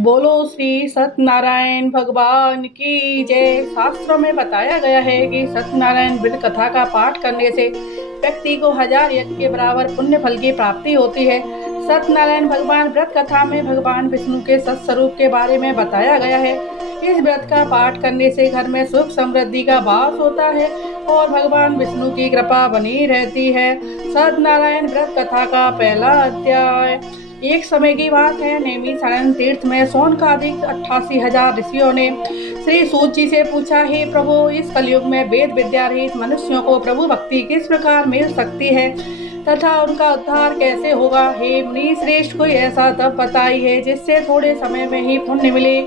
बोलो श्री सत्यनारायण भगवान की जय। शास्त्रों में बताया गया है कि सत्यनारायण व्रत कथा का पाठ करने से व्यक्ति को 1000 यज्ञ के बराबर पुण्य फल की प्राप्ति होती है। सत्यनारायण भगवान व्रत कथा में भगवान विष्णु के सत्स्वरूप के बारे में बताया गया है। इस व्रत का पाठ करने से घर में सुख समृद्धि का वास होता है और भगवान विष्णु की कृपा बनी रहती है। सत्यनारायण व्रत कथा का पहला अध्याय। एक समय की बात है, नैमिषारण्य तीर्थ में शौनकादिक 88,000 ऋषियों ने श्री सूत जी से पूछा, हे प्रभु, इस कलयुग में वेद विद्या रहित मनुष्यों को प्रभु भक्ति किस प्रकार मिल सकती है तथा उनका उद्धार कैसे होगा। हे मुनि श्रेष्ठ, कोई ऐसा तप बताइए जिससे थोड़े समय में ही पुण्य मिले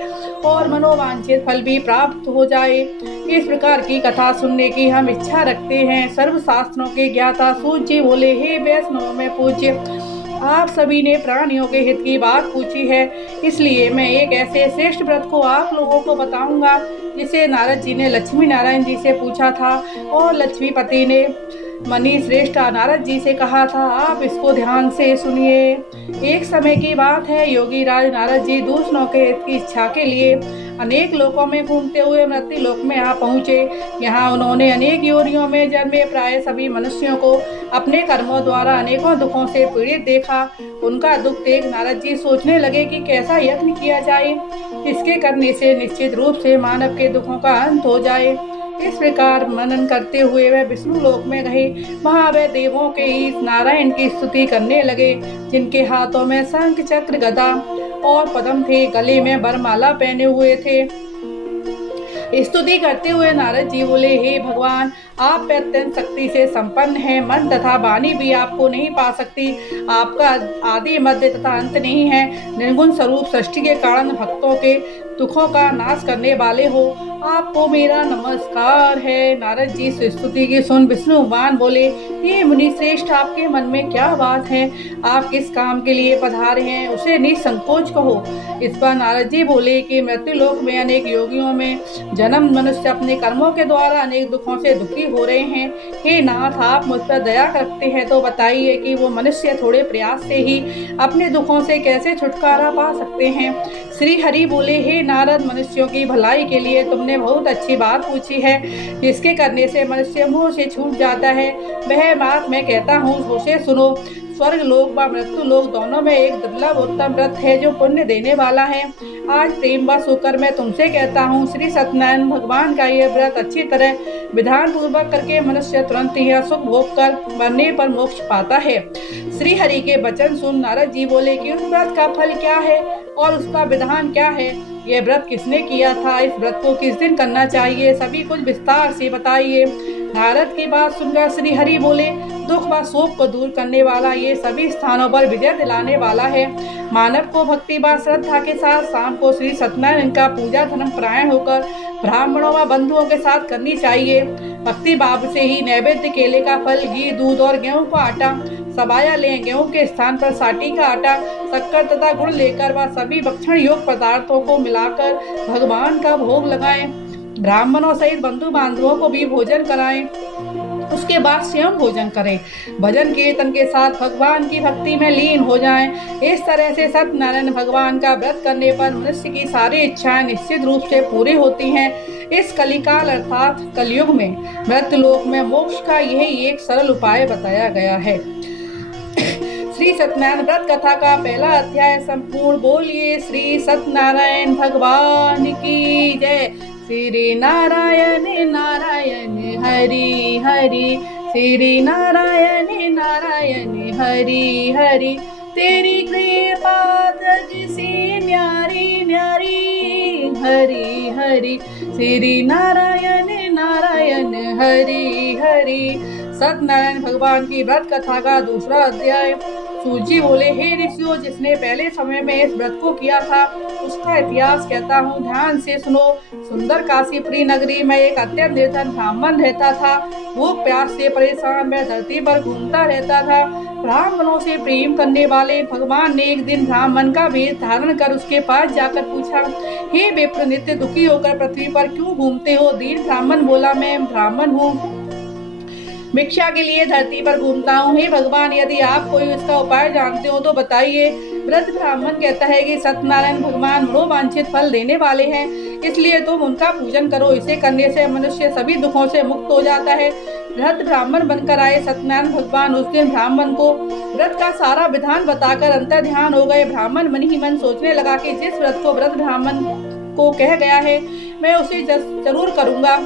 और मनोवांछित फल भी प्राप्त हो जाए। इस प्रकार की कथा सुनने की हम इच्छा रखते हैं। सर्वशास्त्रों के ज्ञाता सूत जी बोले, हे वैष्णव में पूज्य, आप सभी ने प्राणियों के हित की बात पूछी है, इसलिए मैं एक ऐसे श्रेष्ठ व्रत को आप लोगों को बताऊंगा जिसे नारद जी ने लक्ष्मी नारायण जी से पूछा था और लक्ष्मीपति ने मनी श्रेष्ठ नारद जी से कहा था। आप इसको ध्यान से सुनिए। एक समय की बात है, योगी राज नारद जी दूसरों के हित की इच्छा के लिए अनेक लोकों में घूमते हुए मृत्यु लोक में आ पहुँचे। यहाँ उन्होंने अनेक योनियों में जन्मे प्राय सभी मनुष्यों को अपने कर्मों द्वारा अनेकों दुखों से पीड़ित देखा। उनका दुख देख नारद जी सोचने लगे कि कैसा यत्न किया जाए, इसके करने से निश्चित रूप से मानव के दुखों का अंत हो जाए। इस प्रकार मनन करते हुए वह विष्णु लोक में गए। वहाँ वे देवों के ईश नारायण की स्तुति करने लगे, जिनके हाथों में शंख चक्र गदा और पद्म थे, गले में वरमाला पहने हुए थे। स्तुति करते हुए नारद जी बोले, हे भगवान, आप अत्यंत शक्ति से संपन्न हैं, मन तथा वाणी भी आपको नहीं पा सकती। आपका आदि मध्य तथा अंत नहीं है। निर्गुण स्वरूप सृष्टि के कारण भक्तों के दुखों का नाश करने वाले हो, आपको मेरा नमस्कार है। नारद जी से स्तुति की सुन विष्णु भगवान बोले, हे मुनि श्रेष्ठ, आपके मन में क्या बात है? आप किस काम के लिए पधारे हैं, उसे निसंकोच कहो। इस पर नारद जी बोले कि मृत्यु लोक में अनेक योगियों में जन्म मनुष्य अपने कर्मों के द्वारा अनेक दुखों से दुखी हो रहे हैं। हे नाथ, आप मुझ पर दया करते हैं तो बताइए कि वो मनुष्य थोड़े प्रयास से ही अपने दुखों से कैसे छुटकारा पा सकते हैं। श्री हरि बोले, हे नारद, मनुष्यों की भलाई के लिए तुमने बहुत अच्छी बात पूछी है, जिसके करने से मनुष्य मोह से छूट जाता है। वह बात मैं कहता हूँ, उसे सुनो। स्वर्ग लोक व मृत्यु लोक दोनों में एक दुर्लभ उत्तम व्रत है जो पुण्य देने वाला है। आज प्रेम व होकर मैं तुमसे कहता हूँ, श्री सत्यनारायण भगवान का यह व्रत अच्छी तरह विधान पूर्वक करके मनुष्य तुरंत ही सुख भोग कर मरने पर मोक्ष पाता है। श्री हरि के वचन सुन नारद जी बोले कि उस व्रत का फल क्या है और उसका विधान क्या है? यह व्रत किसने किया था? इस व्रत को किस दिन करना चाहिए? सभी कुछ विस्तार से बताइए। नारद की बात सुनकर श्री हरि बोले, दुख व शोक को दूर करने वाला, ये सभी स्थानों पर विजय दिलाने वाला है। मानव को भक्ति व श्रद्धा के साथ शाम को श्री सत्यनारायण का पूजा धर्म परायण होकर ब्राह्मणों व बंधुओं के साथ करनी चाहिए। भक्ति भाव से ही नैवेद्य, केले का फल, घी, दूध और गेहूं का आटा सबाया लें। गेहूं के स्थान पर साटी का आटा, शक्कर तथा गुड़ लेकर वह सभी भक्षण योग पदार्थों को मिलाकर भगवान का भोग लगाएं। ब्राह्मणों सहित बंधु बांधवों को भी भोजन कराएं। उसके बाद स्वयं भोजन करें। भजन कीर्तन के साथ भगवान की भक्ति में लीन हो जाएं। इस तरह से सत्यनारायण भगवान का व्रत करने पर मनुष्य की सारी इच्छाएं निश्चित रूप से पूरी होती हैं। इस कलिकाल अर्थात कलयुग में मृत्यु लोक में मोक्ष का यही एक सरल उपाय बताया गया है। श्री सत्यनारायण व्रत कथा का पहला अध्याय संपूर्ण। बोलिए श्री सत्यनारायण भगवान की जय। श्री नारायण नारायण हरि हरि, श्री नारायण नारायण हरि हरि, तेरी कृपा जग से न्यारी न्यारी, हरि हरि, श्री नारायण नारायण हरि हरि। सत्यनारायण भगवान की व्रत कथा का दूसरा अध्याय। सूत जी बोले, हे ऋषियों, जिसने पहले समय में इस व्रत को किया था उसका इतिहास कहता हूँ, ध्यान से सुनो। सुंदर काशीपुरी नगरी में एक अत्यंत निर्धन ब्राह्मण रहता था। वो प्यास से परेशान वह धरती पर घूमता रहता था। ब्राह्मणों से प्रेम करने वाले भगवान ने एक दिन ब्राह्मण का वेश धारण कर उसके पास जाकर पूछा, हे विप्र, नित्य दुखी होकर पृथ्वी पर क्यों घूमते हो? दीन ब्राह्मण बोला, मैं ब्राह्मण हूँ, भिक्षा के लिए धरती पर घूमता हूँ। हे भगवान, यदि आप कोई इसका उपाय जानते हो तो बताइए। वृद्ध ब्राह्मण कहता है कि सत्यनारायण भगवान मनोवांछित फल देने वाले हैं, इसलिए तुम उनका पूजन करो। इसे करने से मनुष्य सभी दुखों से मुक्त हो जाता है। वृद्ध ब्राह्मण बनकर आए सत्यनारायण भगवान उस दिन ब्राह्मण को व्रत का सारा विधान बताकर अंतर ध्यान हो गए। ब्राह्मण मन ही मन सोचने लगा कि जिस व्रत को वृद्ध ब्राह्मण को कह गया है मैं उसे जरूर करूंगा।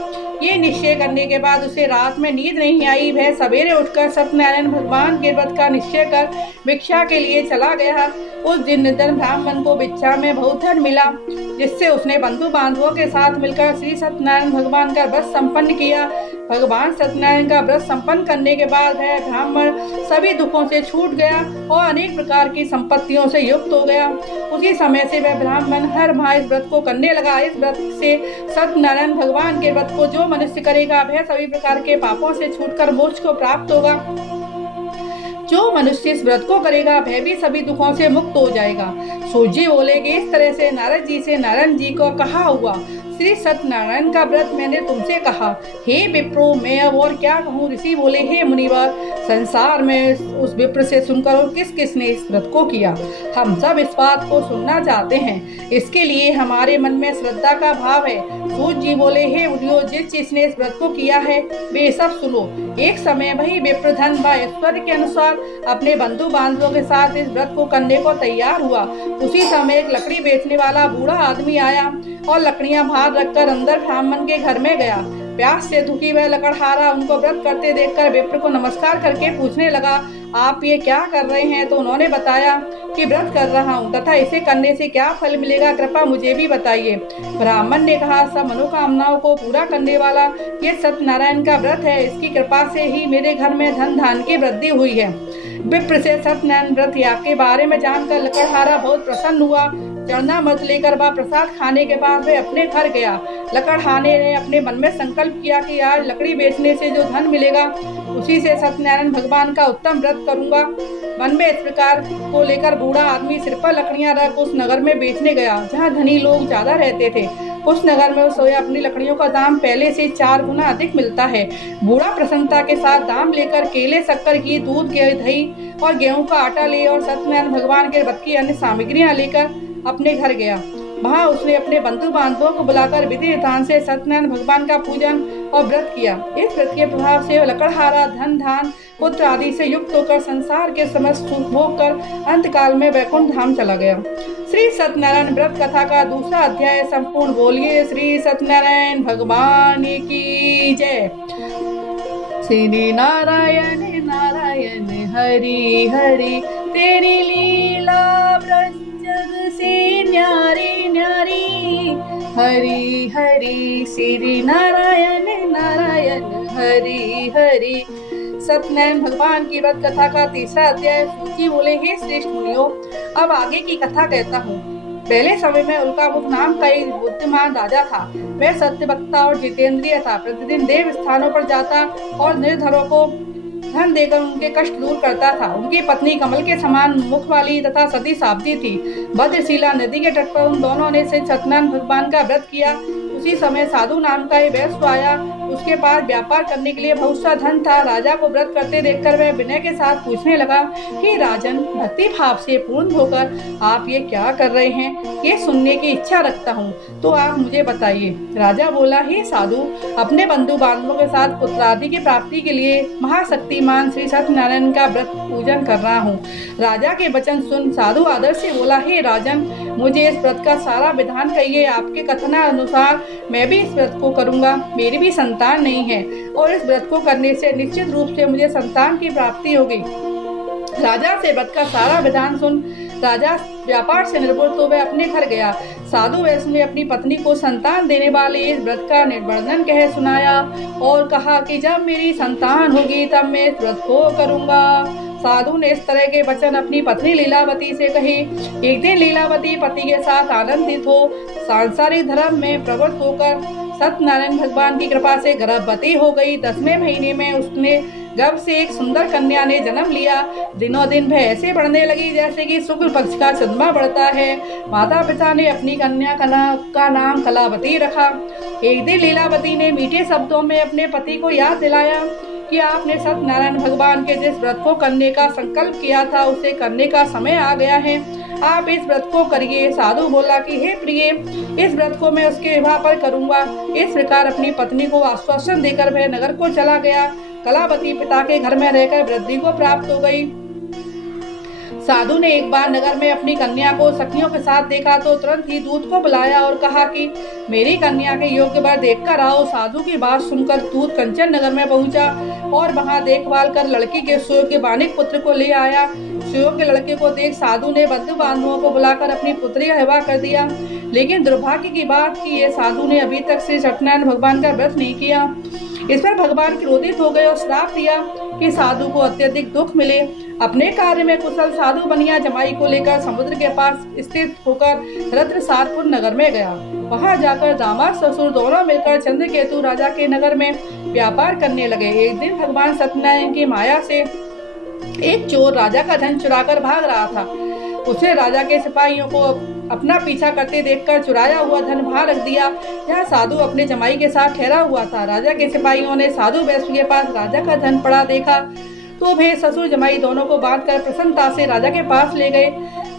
ये निश्चय करने के बाद उसे रात में नींद नहीं आई। वह सवेरे उठकर सत्यनारायण भगवान के व्रत का निश्चय कर भिक्षा के लिए चला गया। उस दिन निर्धन ब्राह्मण को भिक्षा में बहुत धन मिला, जिससे उसने बंधु बांधवों के साथ मिलकर श्री सत्यनारायण भगवान का व्रत संपन्न किया। भगवान सत्यनारायण का व्रत संपन्न करने के बाद वह ब्राह्मण सभी दुखों से छूट गया और अनेक प्रकार की संपत्तियों से युक्त हो गया। उसी समय से वह ब्राह्मण हर माह इस व्रत को करने लगा। इस व्रत से सत्यनारायण भगवान के व्रत को जो मनुष्य करेगा वह सभी प्रकार के पापों से छूटकर मोक्ष को प्राप्त होगा। जो मनुष्य इस व्रत को करेगा वह भी सभी दुखों से मुक्त हो जाएगा। सूत जी बोले कि इस तरह से नारद जी से नारायण जी को कहा हुआ श्री सत्यनारायण का व्रत मैंने तुमसे कहा। हे विप्रो, मैं अब और क्या कहूँ। ऋषि बोले, हे मुनिवर, संसार में उस विप्र से सुनकर किस किसने इस व्रत को किया, हम सब इस बात को सुनना चाहते हैं। इसके लिए हमारे मन में श्रद्धा का भाव है। सूत जी बोले, हे मुनियो, जिस जिसने इस व्रत को किया है वे सब सुनो। एक समय वही विप्र धन व ऐश्वर्य के अनुसार अपने बंधु बांधवों के साथ इस व्रत को करने को तैयार हुआ। उसी समय एक लकड़ी बेचने वाला बूढ़ा आदमी आया और लकड़ियां बाहर रखकर अंदर ब्राह्मण के घर में गया। प्यास से दुखी वह लकड़हारा उनको व्रत करते देखकर विप्र को नमस्कार करके पूछने लगा, आप ये क्या कर रहे हैं? तो उन्होंने बताया कि व्रत कर रहा हूँ तथा इसे करने से क्या फल मिलेगा, कृपया मुझे भी बताइए। ब्राह्मण ने कहा, सब मनोकामनाओं को पूरा करने वाला ये सत्यनारायण का व्रत है। इसकी कृपा से ही मेरे घर में धन धान की वृद्धि हुई है। विप्र से सत्यनारायण व्रत याग के बारे में जानकर लकड़हारा बहुत प्रसन्न हुआ। चरणामृत लेकर वह प्रसाद खाने के बाद वह अपने घर गया। लकड़हारे ने अपने मन में संकल्प किया कि आज लकड़ी बेचने से जो धन मिलेगा उसी से सत्यनारायण भगवान का उत्तम व्रत करूंगा। मन में इस प्रकार को लेकर बूढ़ा आदमी सिर पर लकड़ियां रख उस नगर में बेचने गया जहाँ धनी लोग ज्यादा रहते थे। उस नगर में उसे अपनी लकड़ियों का दाम पहले से 4 गुना अधिक मिलता है। बूढ़ा प्रसन्नता के साथ दाम लेकर केले, शक्कर, घी, दूध, दही और गेहूं का आटा ले और सत्यनारायण भगवान के व्रत की अन्य सामग्रियां लेकर अपने घर गया। वहाँ उसने अपने बंधु बांधवों को बुलाकर विधि विधान से सत्यनारायण भगवान का पूजन और व्रत किया। इस व्रत के प्रभाव से लकड़हारा धन धान पुत्र आदि से युक्त होकर संसार के समस्त सुख भोग कर अंतकाल में वैकुंठ धाम चला गया। श्री सत्यनारायण व्रत कथा का दूसरा अध्याय संपूर्ण बोलिए श्री सत्यनारायण भगवान की जय। श्री नारायण नारायण हरि हरि, तेरी लीला से न्यारी न्यारी, हरि हरि श्री नारायण नारायण हरि हरि। सत्यनारायण भगवान की व्रत कथा का तीसरा अध्याय। सूची बोले, हे श्रेष्ठ मुनियों, अब आगे की कथा कहता हूँ। पहले समय में उल्कामुख नाम का एक बुद्धिमान राजा था। वह सत्यवक्ता और जितेंद्रिय था। प्रतिदिन देव स्थानों पर जाता और निर्धनों को धन देकर उनके कष्ट दूर करता था। उनकी पत्नी कमल के समान मुख वाली तथा सती साध्वी थी। भद्रशिला नदी के तट पर उन दोनों ने सत्यनारायण भगवान का व्रत किया। उसी समय साधु नाम का एक वैश्य आया। उसके पास व्यापार करने के लिए बहुत सा धन था। राजा को व्रत करते देखकर वह विनय के साथ पूछने लगा, हे राजन, भक्ति भाव से पूर्ण होकर आप ये क्या कर रहे हैं? ये सुनने की इच्छा रखता हूँ, तो आप मुझे बताइए। राजा बोला, हे साधु, अपने बंधु बांधवों के साथ पुत्रादि की प्राप्ति के लिए महाशक्तिमान श्री सत्यनारायण का व्रत पूजन कर रहा हूँ। राजा के वचन सुन साधु आदर से बोला, हे राजन, मुझे इस व्रत का सारा विधान कहिए। आपके कथनानुसार मैं भी इस व्रत को करूंगा। मेरी भी संतान नहीं है और इस व्रत को करने से निश्चित रूप से मुझे संतान की प्राप्ति होगी। राजा से व्रत का सारा विधान सुन राजा व्यापार से निर्वृत्त हो वह अपने घर गया। साधु वैश्य ने अपनी पत्नी को संतान देने वाले इस व्रत का वर्णन कह सुनाया और कहा कि जब मेरी संतान होगी तब मैं इस व्रत को करूंगा। साधु ने इस तरह के वचन अपनी पत्नी लीलावती से कहे। एक दिन लीलावती पति के साथ आनंदित हो सांसारिक धर्म में प्रवृत्त होकर सत्यनारायण भगवान की कृपा से गर्भवती हो गई। 10वें महीने में उसने गर्भ से एक सुंदर कन्या ने जन्म लिया। दिनों दिन वह ऐसे बढ़ने लगी जैसे कि शुक्ल पक्ष का चंद्रमा बढ़ता है। माता पिता ने अपनी कन्या का नाम कलावती रखा। एक दिन लीलावती ने मीठे शब्दों में अपने पति को याद दिलाया कि आपने सत्यनारायण भगवान के जिस व्रत को करने का संकल्प किया था उसे करने का समय आ गया है। आप इस व्रत को करिए। साधु बोला कि हे प्रिय, इस व्रत को मैं उसके विवाह पर करूंगा। इस प्रकार अपनी पत्नी को आश्वासन देकर वह नगर को चला गया। कलावती पिता के घर में रहकर वृद्धि को प्राप्त हो गई। साधु ने एक बार नगर में अपनी कन्या को सखियों के साथ देखा तो तुरंत ही दूत को बुलाया और कहा कि मेरी कन्या के योग्य वर देखकर आओ। साधु की बात सुनकर दूत कंचन नगर में पहुंचा और वहां देखभाल कर लड़की के सुयोग्य बानिक पुत्र को ले आया। सुयोग्य लड़के को देख साधु ने बंधु बांधवों को बुलाकर अपनी पुत्री का विवाह कर दिया। लेकिन दुर्भाग्य की बात कि ये साधु ने अभी तक श्री सत्यनारायण भगवान का व्रत नहीं किया। इस पर भगवान क्रोधित हो गए और श्राप दिया कि साधु को अत्यधिक दुख मिले। अपने कार्य में कुशल साधु बनिया जमाई को लेकर समुद्र के पास स्थित होकर रत्नसारपुर नगर में गया। वहां जाकर दामाद ससुर दोनों मिलकर चंद्रकेतु राजा के नगर में व्यापार करने लगे। एक दिन भगवान सत्यनारायण की माया से एक चोर राजा का धन चुराकर भाग रहा था। उसे राजा के सिपाहियों को अपना पीछा करते देखकर चुराया हुआ धन वहां रख दिया। यह साधु अपने जमाई के साथ ठहरा हुआ था। राजा के सिपाहियों ने साधु वैश्य के पास राजा का धन पड़ा देखा तो वे ससुर जमाई दोनों को बांधकर प्रसन्नता से राजा के पास ले गए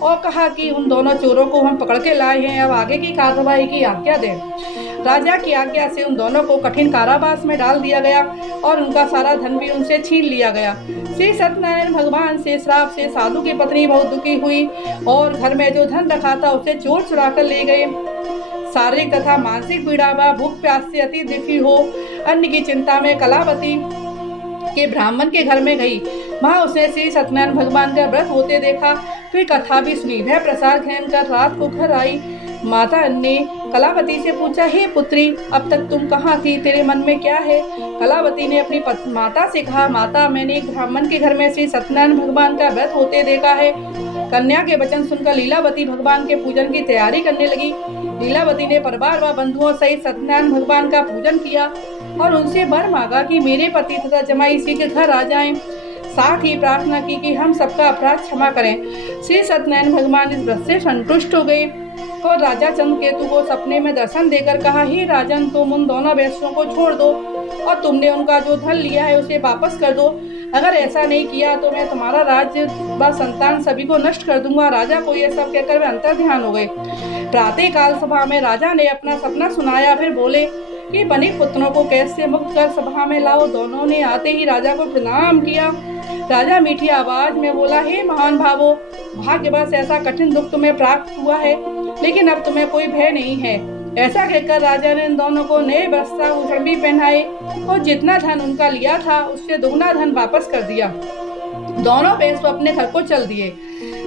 और कहा कि उन दोनों चोरों को हम पकड़ के लाए हैं, अब आगे की कार्रवाई की आज्ञा दें। राजा की आज्ञा से उन दोनों को कठिन कारावास में डाल दिया गया और उनका सारा धन भी उनसे छीन लिया गया। श्री सत्यनारायण भगवान से श्राप से साधु की पत्नी बहुत दुखी हुई और घर में जो धन रखा था उसे चोर चुरा कर ले गए। शारीरिक तथा मानसिक पीड़ा व भूख प्यास से अति दुखी हो अन्न की चिंता में कलावती के ब्राह्मण के घर में गई। वहां उसने श्री सत्यनारायण भगवान का व्रत होते देखा। फिर कथा भी सुनी। वह प्रसाद ग्रहण कर रात को घर आई। माता ने कलावती से पूछा, हे पुत्री, अब तक तुम कहाँ थी? तेरे मन में क्या है? कलावती ने अपनी माता से कहा, माता, मैंने एक ब्राह्मण के घर में श्री सत्यनारायण भगवान का व्रत होते देखा है। कन्या के वचन सुनकर लीलावती भगवान के पूजन की तैयारी करने लगी। लीलावती ने परिवार व बंधुओं सहित सत्यनारायण भगवान का पूजन किया और उनसे वर मांगा कि मेरे पति तथा जमाई शीघ्र घर आ जाएं। साथ ही प्रार्थना की कि हम सबका अपराध क्षमा करें। श्री सत्यनारायण भगवान इस व्रत से संतुष्ट हो गए और राजा चंद्रकेतु को सपने में दर्शन देकर कहा, हे राजन, तुम उन दोनों वैश्यों को छोड़ दो और तुमने उनका जो धन लिया है उसे वापस कर दो। अगर ऐसा नहीं किया तो मैं तुम्हारा राज्य व संतान सभी को नष्ट कर दूंगा। राजा को यह सब कहकर वे अंतर्ध्यान हो गए। प्रातः काल सभा में राजा ने अपना सपना सुनाया। फिर बोले कि बनिक पुत्रों को कैद से मुक्त कर सभा में लाओ। दोनों ने आते ही राजा को प्रणाम किया। राजा मीठी आवाज में बोला, हे महान भावो, भाग्यवश ऐसा कठिन दुख तुम्हें प्राप्त हुआ है, लेकिन अब तुम्हें कोई भय नहीं है। ऐसा कहकर राजा ने इन दोनों को नए वस्त्राभूषण भी पहनाए और जितना धन उनका लिया था उससे दोगुना धन वापस कर दिया। दोनों वैश्य अपने घर को चल दिए।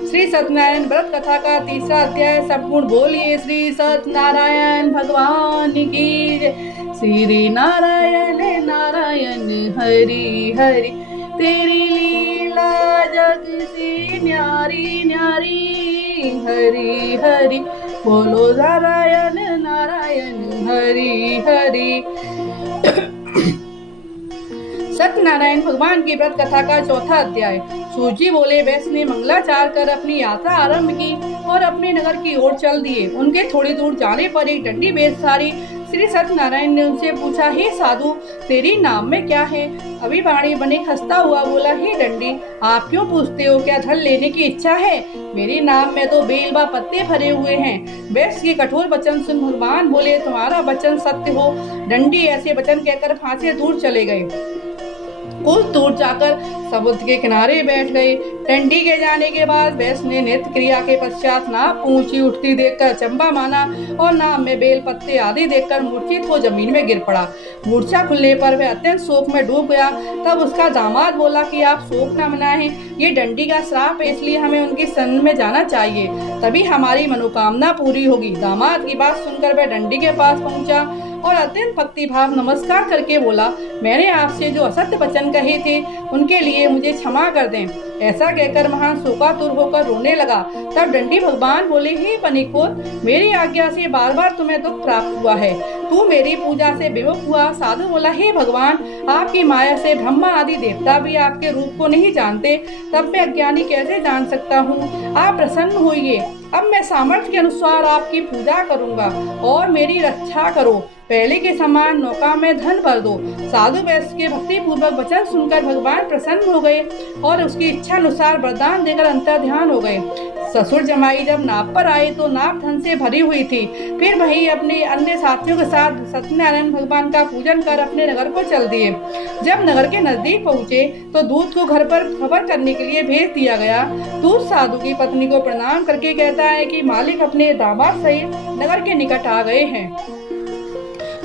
श्री सत्यनारायण व्रत कथा का तीसरा अध्याय संपूर्ण बोलिए श्री सत्यनारायण भगवान की जय। श्री नारायण नारायण हरि हरि, तेरी लीला जग से न्यारी न्यारी, हरि हरि बोलो नारायण नारायण हरि हरि। सत्यनारायण भगवान की व्रत कथा का चौथा अध्याय। सूजी बोले, वैश्य ने मंगलाचार कर अपनी यात्रा आरंभ की और अपने नगर की ओर चल दिए। उनके थोड़ी दूर जाने पर एक दंडी वेशधारी श्री सत्यनारायण ने उनसे पूछा, हे साधु, तेरी नाम में क्या है? अभिवाणी बनिक हंसता हुआ बोला, हे दंडी, आप क्यों पूछते हो? क्या धन लेने की इच्छा है? मेरे नाम में तो बेल व पत्ते भरे हुए हैं। वैश्य के कठोर वचन सुन भगवान बोले, तुम्हारा वचन सत्य हो। दंडी ऐसे वचन कहकर वहां से दूर चले गए। कुछ दूर जाकर समुद्र के किनारे बैठ गए। दंडी के जाने के बाद वैश्य ने नृत्य क्रिया के पश्चात नाव ऊंची उठती देखकर चंबा माना और नाव में बेल पत्ते आदि देखकर मूर्छित हो जमीन में गिर पड़ा। मूर्छा खुलने पर वह अत्यंत शोक में डूब गया। तब उसका दामाद बोला कि आप शोक न मनाएं, ये दंडी का श्राप है, इसलिए हमें उनकी शरण में जाना चाहिए, तभी हमारी मनोकामना पूरी होगी। दामाद की बात सुनकर वह दंडी के पास पहुंचा और अत्यंत भक्ति भाव नमस्कार करके बोला, मैंने आपसे जो असत्य वचन कहे थे उनके लिए मुझे क्षमा कर दें। ऐसा कहकर महान शोकातुर होकर रोने लगा। तब दंडी भगवान बोले, हे बनिकपुत्र, मेरी आज्ञा से बार बार तुम्हें दुख प्राप्त हुआ है, तू मेरी पूजा से विमुख हुआ। साधु बोला, हे भगवान, आपकी माया से ब्रह्मा आदि देवता भी आपके रूप को नहीं जानते, तब मैं अज्ञानी कैसे जान सकता हूँ? आप प्रसन्न होइए, अब मैं सामर्थ्य के अनुसार आपकी पूजा करूंगा और मेरी रक्षा करो। पहले के समान नौका में धन भर दो। साधु वैश्य के भक्ति पूर्वक वचन सुनकर भगवान प्रसन्न हो गए और उसकी इच्छा अनुसार वरदान देकर अंतर्ध्यान हो गए। ससुर जमाई जब नाव पर आए तो नाव धन से भरी हुई थी। फिर वही अपने अन्य साथियों के साथ सत्यनारायण भगवान का पूजन कर अपने नगर को चल दिए। जब नगर के नजदीक पहुंचे तो दूत को घर पर खबर करने के लिए भेज दिया गया। दूत साधु की पत्नी को प्रणाम करके कहता है कि मालिक अपने दामाद सहित नगर के निकट आ गए हैं।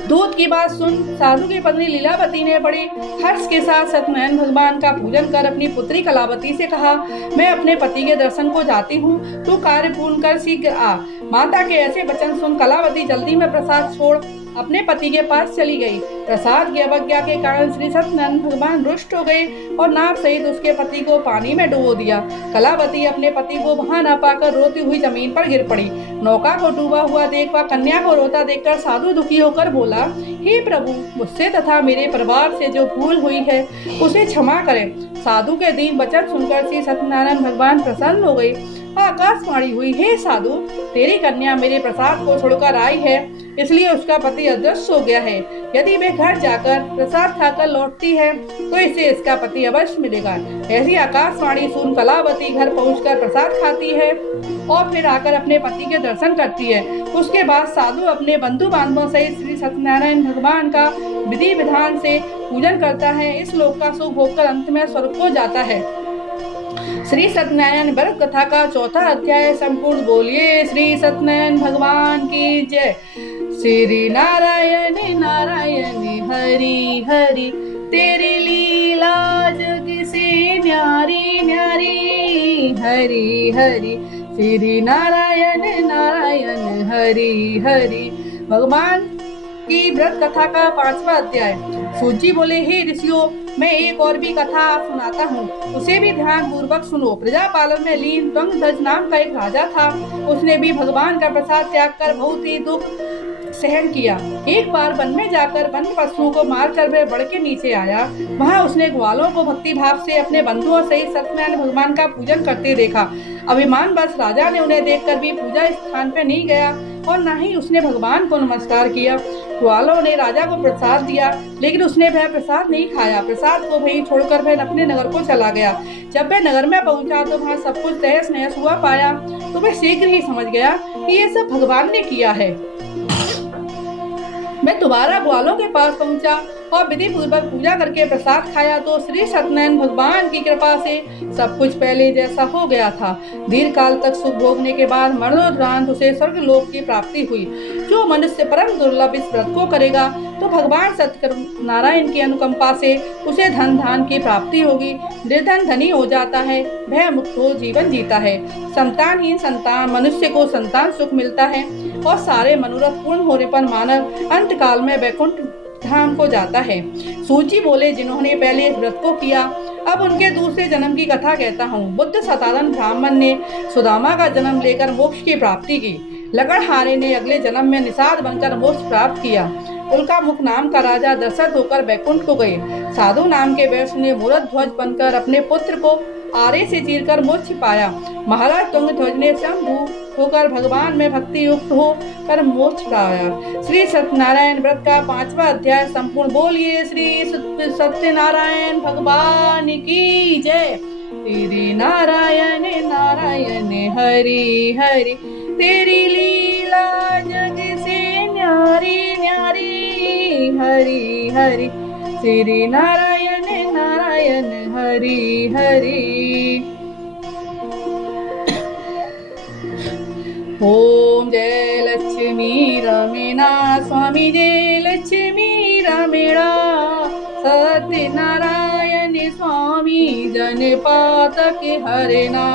दूत की बात सुन साधु की पत्नी लीलावती ने बड़े हर्ष के साथ सत्यनारायण भगवान का पूजन कर अपनी पुत्री कलावती से कहा, मैं अपने पति के दर्शन को जाती हूँ, तू कार्य पूर्ण कर शीघ्र आ। माता के ऐसे वचन सुन कलावती जल्दी में प्रसाद छोड़ अपने पति के पास चली गई। प्रसाद की अवज्ञा के कारण श्री सत्यनारायण भगवान रुष्ट हो गए और नाव सहित उसके पति को पानी में डुबो दिया। कलावती अपने पति को वहां न पाकर रोती हुई जमीन पर गिर पड़ी। नौका को डूबा हुआ देख वह कन्या को रोता देखकर साधु दुखी होकर बोला, हे प्रभु, मुझसे तथा मेरे परिवार से जो भूल हुई है उसे क्षमा करें। साधु के दीन वचन सुनकर श्री सत्यनारायण भगवान प्रसन्न हो गए। आकाशवाणी हुई, हे साधु, तेरी कन्या मेरे प्रसाद को छोड़कर आई है, इसलिए उसका पति अदृश्य हो गया है। यदि वे घर जाकर प्रसाद खाकर लौटती है तो इसे इसका पति अवश्य मिलेगा। ऐसी आकाशवाणी सुन कलावती घर पहुंचकर प्रसाद खाती है और फिर आकर अपने पति के दर्शन करती है। उसके बाद साधु अपने बंधु बांधवों सहित श्री सत्यनारायण भगवान का विधि विधान से पूजन करता है। इस लोक का सुख भोग कर अंत में स्वर्ग को जाता है। श्री सत्यनारायण व्रत कथा का चौथा अध्याय संपूर्ण। बोलिए श्री सत्यनारायण भगवान की जय। श्री नारायण नारायण हरि हरि, तेरी लीला जग से न्यारी न्यारी, हरि हरि। श्री नारायण नारायण हरि हरि। भगवान की व्रत कथा का पांचवा अध्याय। सूत जी बोले, हे ऋषियों, मैं एक और भी कथा सुनाता हूँ, उसे भी ध्यान पूर्वक सुनो। प्रजा पालन में लीन त्वंगध्वज नाम का एक राजा था। उसने भी भगवान का प्रसाद त्याग कर बहुत ही दुख सहन किया। एक बार वन में जाकर वन्य पशुओं को मारकर वह बढ़ के नीचे आया। वहां उसने ग्वालों को भक्ति भाव से अपने बंधुओं सहित सत्यनारायण भगवान का पूजन करते देखा। अभिमान बस राजा ने उन्हें देखकर भी पूजा स्थान पर नहीं गया और न ही उसने भगवान को नमस्कार किया। ग्वालों ने राजा को प्रसाद दिया, लेकिन उसने वह प्रसाद नहीं खाया। प्रसाद को वहीं छोड़कर वह अपने नगर को चला गया। जब वह नगर में पहुंचा तो वहां सब कुछ तहस नहस हुआ पाया तो वह शीघ्र ही समझ गया कि ये सब भगवान ने किया है। मैं दोबारा ग्वालों के पास पहुंचा और विधि पूर्वक पूजा करके प्रसाद खाया तो श्री सत्यनारायण भगवान की कृपा से सब कुछ पहले जैसा हो गया था। दीर्घ काल तक सुख भोगने के बाद मरणोपरांत उसे स्वर्ग लोक की प्राप्ति हुई। जो मनुष्य परम दुर्लभ इस व्रत को करेगा तो भगवान सत्यनारायण की अनुकंपा से उसे धन धान की प्राप्ति होगी। निर्धन धनी हो जाता है, भय मुक्त हो जीवन जीता है। संतानहीन संतान मनुष्य को संतान सुख मिलता है और सारे मनोरथ पूर्ण होने पर मानव अंत काल में वैकुंठ धाम को जाता है। सूत जी बोले, जिन्होंने पहले इस व्रत को किया अब उनके दूसरे जन्म की कथा कहता हूँ। बुद्ध साधारण ब्राह्मण ने सुदामा का जन्म लेकर मोक्ष की प्राप्ति की। लकड़हारे ने अगले जन्म में निषाद बनकर मोक्ष प्राप्त किया। उल्का मुख नाम का राजा दशरथ होकर वैकुंठ को गए। साधु नाम के वैश्य ने मूरत ध्वज बनकर अपने पुत्र को आरे से चीरकर मोक्ष पाया। महाराज तुंगध्वज ने शंभु होकर भगवान में भक्ति युक्त होकर मोक्ष पाया। श्री सत्यनारायण व्रत का पांचवा अध्याय संपूर्ण। बोलिए श्री सत्यनारायण भगवान की जय। श्री नारायण नारायण हरि हरि, तेरी लीला जग से न्यारी न्यारी, हरि हरि। श्री नारायण नारायण हरि हरि। ओम जय लक्ष्मी रमेणा स्वामी, जय लक्ष्मी रमेणा। सत्यनारायण स्वामी जन पातक हरना।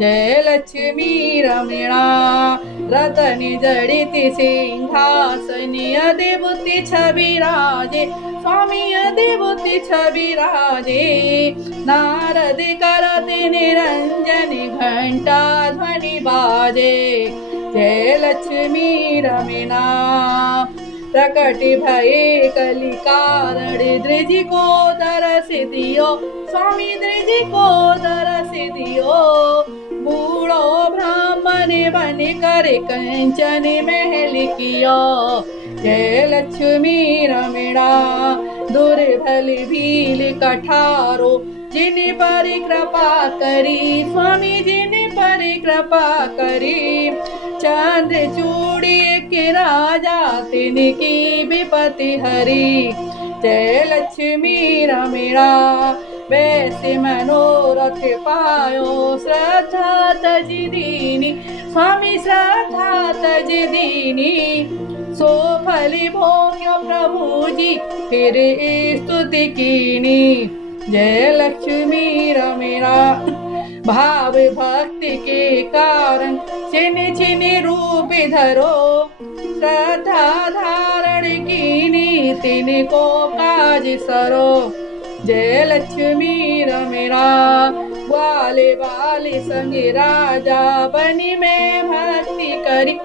जय लक्ष्मी रमेणा। रतन जड़ित सिंहासन अद्भुत छवि राजे, स्वामी अद्भुत छवि राजे। नारद करत निरंजन घंटा ध्वनि बाजे। जय लक्ष्मी रमेणा। प्रकट भये कलि कारण, द्विज को दरस दियो, स्वामी द्विज को दरस दियो। बूढ़ो ब्राह्मण बन कर कंचन महल कियो। जय लक्ष्मी रमेणा। दुर्बल भील कठारो, जिन पर कृपा करी, स्वामी जिन पर कृपा करी। चंद्रचूड़ी के राजा तिनकी विपत्ति हरी। जय लक्ष्मी रमीरा वैसे मनोरथ पायो, श्रद्धा तज दीनी स्वामी श्रद्धा तज दीनी। सो फल भोग्यो प्रभु जी फिर स्तुति कीनी। जय लक्ष्मी रमीरा भाव भक्ति के कारण छिन छिन रूप धरो। श्रद्धा धारण कीनी तिनको काज सरो। जय लक्ष्मी रमीरा ग्वाले बाले संग राजा बनी में भक्ति करी।